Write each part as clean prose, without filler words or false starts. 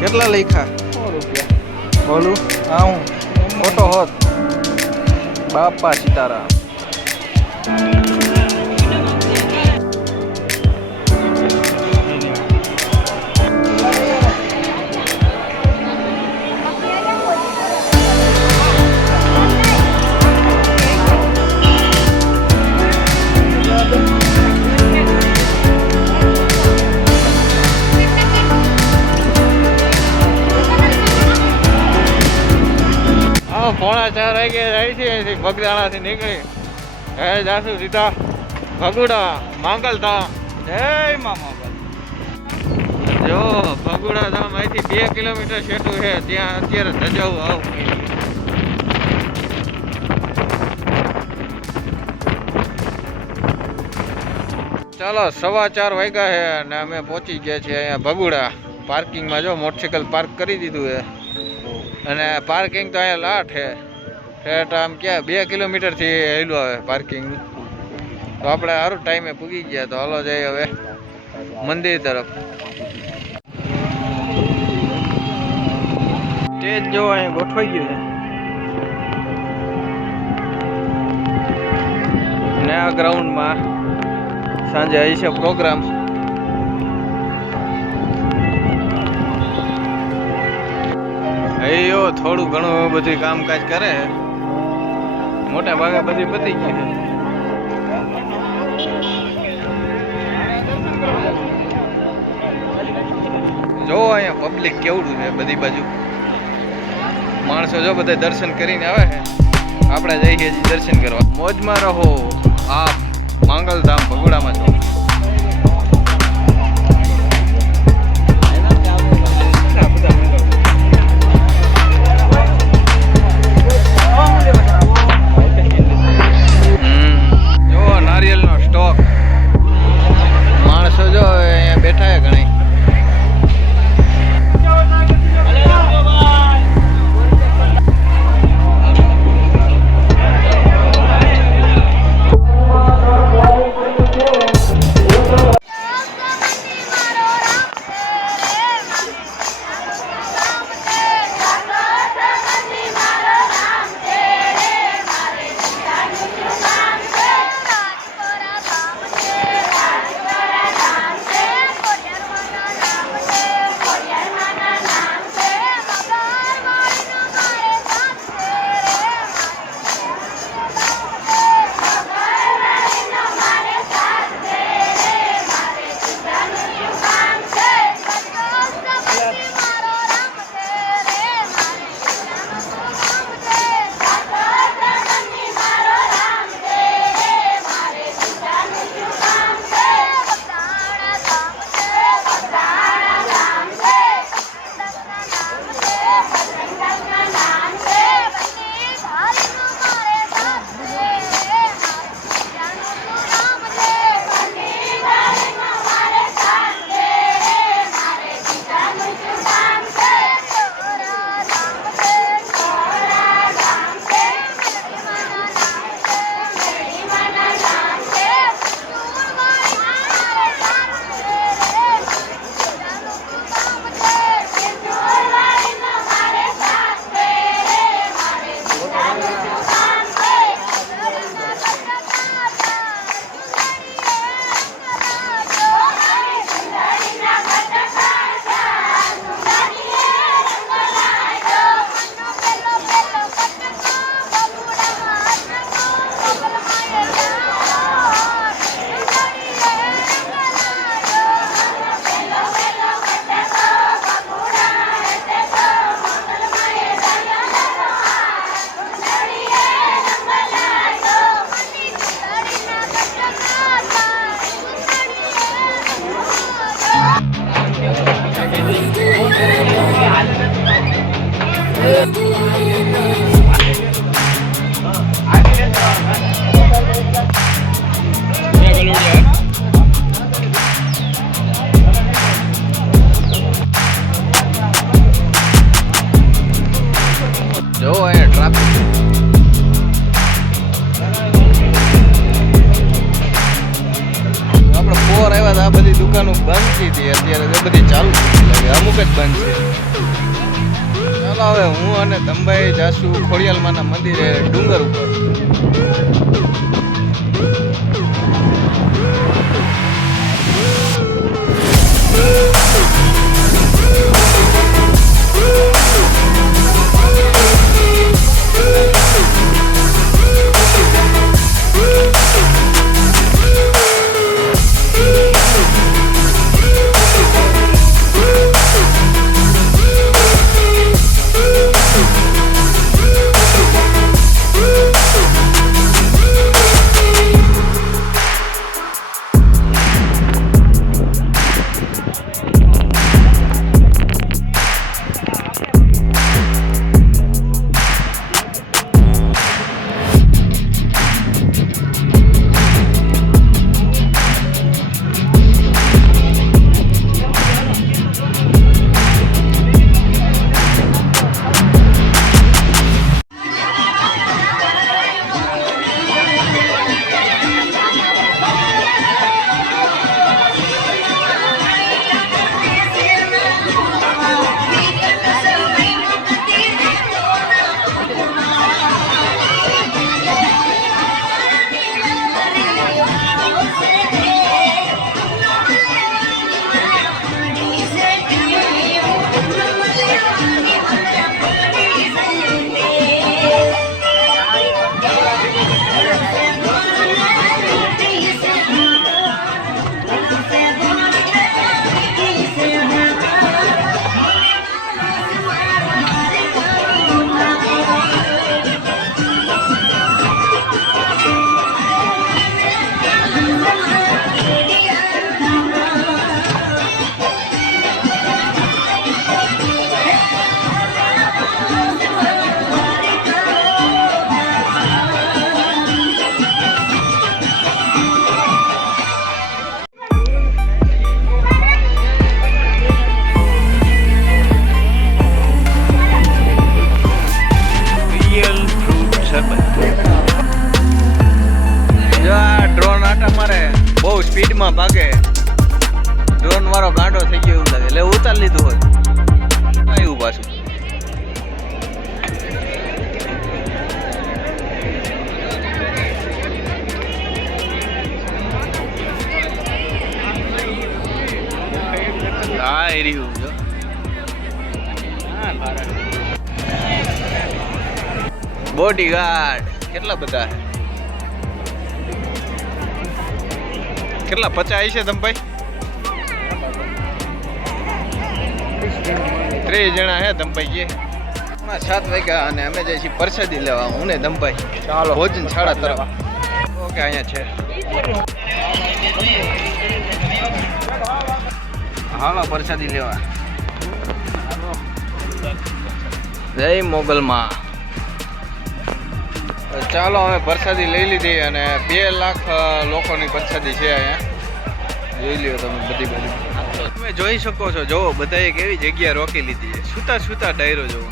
કેટલા લખ્યા? 100 રૂપિયા. બોલું હું મોટો હોત. બાપા સીતારામ. પોણા 4 વાગે જાય છે અહીંથી બગદાણાથી નીકળી જાશું સીધા ભગુડા માંગલધામ. જય મા માંગલ. જો ભગુડા ધામ અહીંથી 2 કિલોમીટર છેટું છે. ત્યાં અત્યારે ધજાવું આવું. ચાલો 4:15 વાગ્યા છે અને અમે પહોંચી ગયા છીએ અહીંયા ભગુડા. પાર્કિંગમાં જો મોટરસાઇકલ પાર્ક કરી દીધું છે અને પાર્કિંગ તો અહીંયા લાટ છે. ઠેઠ આમ ક્યાં 2 કિલોમીટરથી હેલું આવે પાર્કિંગ. તો આપણે સારું ટાઈમે પૂગી ગયા. તો હાલો જઈએ હવે મંદિર તરફ. સ્ટેજ જો અહીંયા ગોઠવાઈ ગયું છે ને આ ગ્રાઉન્ડમાં સાંજે આવી છે પ્રોગ્રામ. એયો થોડું ઘણું બધું કામકાજ કરે. મોટા ભાગે બધી પતી ગઈ. જો અહીંયા પબ્લિક કેવડું છે બધી બાજુ. માણસો જો બધા દર્શન કરીને આવે છે. આપણે જઈએ છીએ દર્શન કરવા. મોજમાં રહો. આપ માંગલધામ ભગુડામાં છો. નારિયેલનો સ્ટોક. માણસો જો અહીંયા બેઠા છે ઘણી. આવ્યા હતા આ બધી દુકાનો બંધ થઈ હતી, અત્યારે એ બધી ચાલુ થઈ લાગે, અમુક જ બંધ છે. ચાલો હવે હું અને ધમભાઈ જાશું ખોડિયાલમાના મંદિરે ડુંગર ઉપર. બહુ સ્પીડમાં ભાગે, ડ્રોન વાળો ગાંડો થઈ ગયો એવું લાગે, એટલે ઉતાર લીધું હોય આવ્યું પાછું. હા એ રહ્યું જો બોડીગાર્ડ કેટલા બધા, કેટલા 50 છે તમે ભાઈ? 30 જણા હે ધમભાઈ કે. 7 વાગ્યા અને અમે જઈએ છીએ પ્રસાદી લેવા, હું ને ધમભાઈ. ચાલો ભોજન શાળા તરફ. ઓકે અહીંયા છે, હાલો પ્રસાદી લેવા. જય મોગલમાં. ચાલો અમે પ્રસાદી લઈ લીધી અને 2 લાખ લોકોની પ્રસાદી છે અહીંયા, જોઈ લ્યો તમે બધી બધી. તમે જોઈ શકો છો, જોવો બધાએ કેવી જગ્યા રોકી લીધી છે, સુતા સુતા ડાયરો જોવો.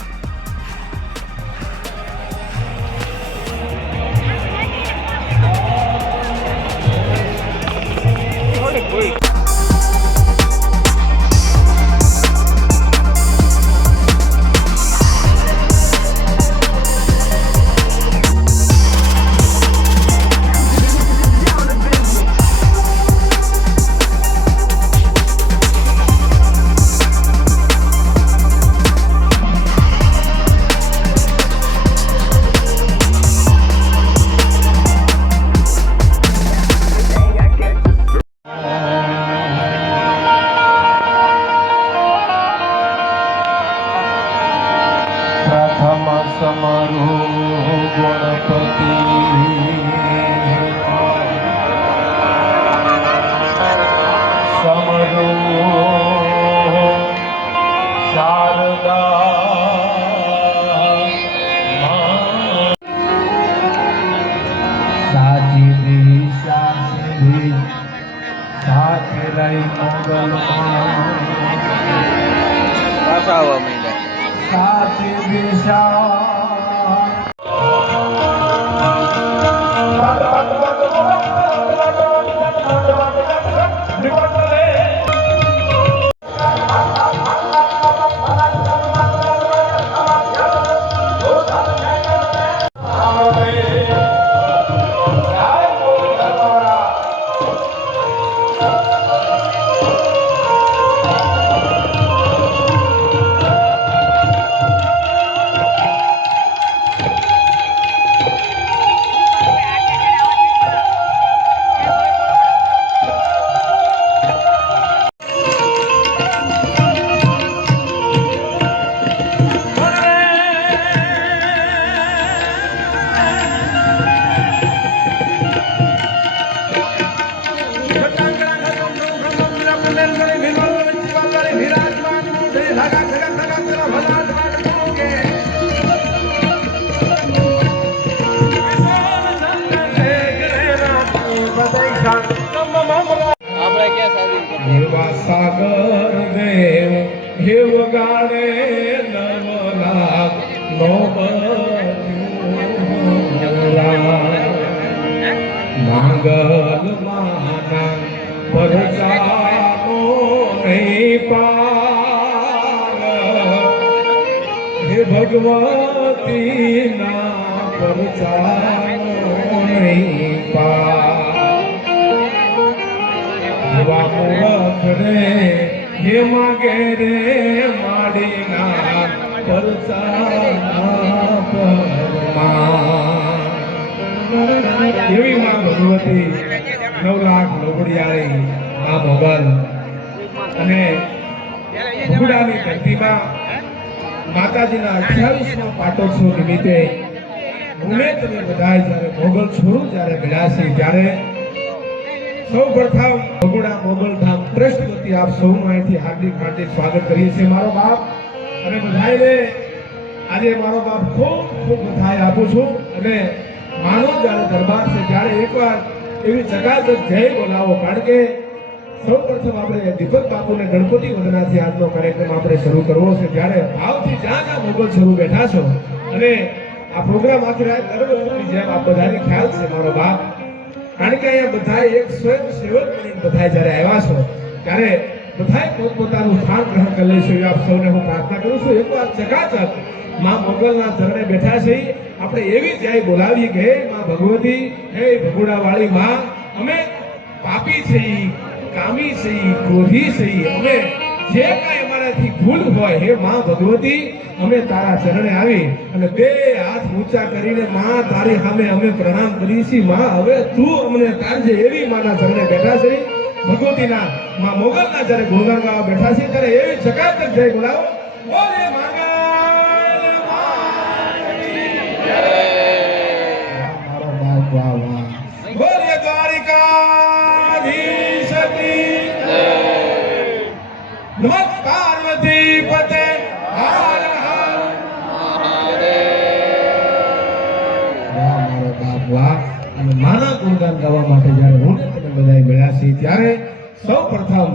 પાછા આવવા માંડ્યા. સાગર દેવ હે વગાડે નવલા નો માંગલ માના પરચાનો નહીં પાલ હે ભગવતી ના પરચાનો નહીં પાલ હવા મૂરખ રે હે માગે રે માડીના પરચાના પરમાં એવી માં ભગવતી 9 લાખ લોબડિયાળી આ મોગલ અને ભગુડાની ધરતીમાં માતાજીના 28મા પાટોત્સવ નિમિત્તે મને તમે બધાય જ્યારે મોગલ છોરું જ્યારે મળ્યા છે ત્યારે સૌ પ્રથમ ભગુડા મોગલ ધામ ટ્રસ્ટ વતી આપ સૌનું અહીંથી હાર્દિક હાર્દિક સ્વાગત કરીએ છીએ મારો બાપ અને બધાયને આજે મારો બાપ ખૂબ ખૂબ બધાય આપું છું અને માનો જ્યારે દરબાર છે ત્યારે એકવાર એવી જગાજગ જય બોલાવો કારણ કે સૌ પ્રથમ આપણે દીપક બાપુને ગણપતિ વંદનાથી આજનો કાર્યક્રમ આપણે શરૂ કરવો છે ત્યારે ભાવથી જ્યાં જ્યાં મોગલ શરૂ બેઠા છો અને આ પ્રોગ્રામ આખી રાત દર વખતની જેમ આપ બધાને ખ્યાલ છે મારો બાપ કારણ કે અહીંયા બધા એક સ્વયં સેવક બનીને બધા જ્યારે આવ્યા છો ત્યારે બધાએ પોતપોતાનું સ્થાન ગ્રહણ કરી લેશો એ આપ સૌને હું પ્રાર્થના કરું છું એકવાર ચકાચક માં મોગલના ચરણે બેઠા છે આપણે એવી જય બોલાવી કે માં ભગવતી હે ભગુડા વાળી માં અમે પાપી છીએ કામી છીએ ક્રોધી છીએ અમે જે કાંઈ અમારાથી ભૂલ હોય હે માં ભગવતી અમે તારા ચરણે આવી અને બે હાથ ઊંચા કરીને માં તારી સામે અમે પ્રણામ કરીએ છીએ માં હવે તું અમને તારજે એવી માના ચરણે બેઠા છે ભગવતીના માં મોગલના જ્યારે ગુણગાન ગાવા બેઠા છે ત્યારે એવી ચકાચક જય બોલાવો બોલે બોલે દ્વારિકાધીશ કી નમઃ પાર્વતી પતે હર હર મારો બાપ વાહ અને માના ગુણગાન ગાવા માટે જ્યારે હું તમે બધા મળ્યા છીએ ત્યારે સૌ પ્રથમ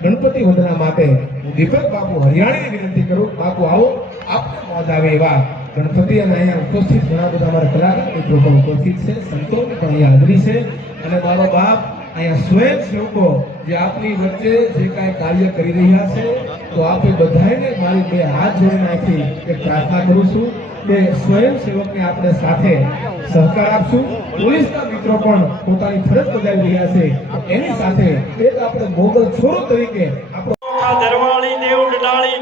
ગણપતિ વંદના માટે હું દીપક બાપુ હરિયાણીને વિનંતી કરું બાપુ આવો આપને મોજ આવે એવા ગણપતિ અને અહીંયા ઉપસ્થિત ઘણા બધા અમારા કલાકાર મિત્રો પણ ઉપસ્થિત છે સંતોની પણ અહીંયા હાજરી છે અને મારો બાપ અહીંયા સ્વયં સેવકો જે આપની વચ્ચે જે કાંઈ કાર્ય કરી રહ્યા છે તો આપે બધાને મારી બે હાથ જોડીને અહીંથી એક પ્રાર્થના કરું છું કે સ્વયં સેવકને આપણે સાથે સહકાર આપશું પોલીસના મિત્રો પણ પોતાની ફરજ બજાવી રહ્યા છે એની સાથે એક આપણે મોગલ છોરો તરીકે આપણો દરવાળી દેવ ડડાળી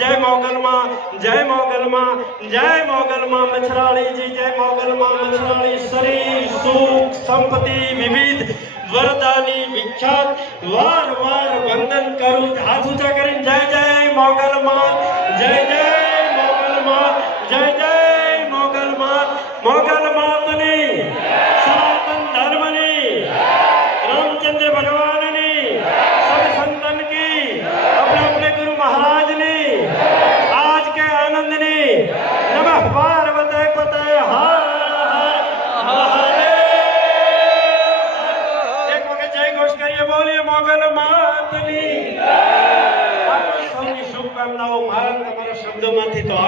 જય મોગલમાં જય મોગલમાં જય મોગલમાં મછરાળીજી જય મોગલમાં મછરાળી શરીર સુખ સંપત્તિ વિવિધ વરદાની વિખ્યાત વાર વાર વંદન કરું હાથ ઊંચા કરીને જય જય મોગલમાં જય જય મોગલમાં જય જય મોગલમાં મોગલ માતની સનાતન ધર્મની रामचंद्र भगवाननी सब संतन की अपने अपने गुरु महाराज ने आज के आनंद ने नमः पार्वती पते हर हर महादेव एक वक्त जय घोष करिए बोलिए मोगल मातनी आपको सૌની શુભકામનાઓ મારા તમારા શબ્દોમાંથી તો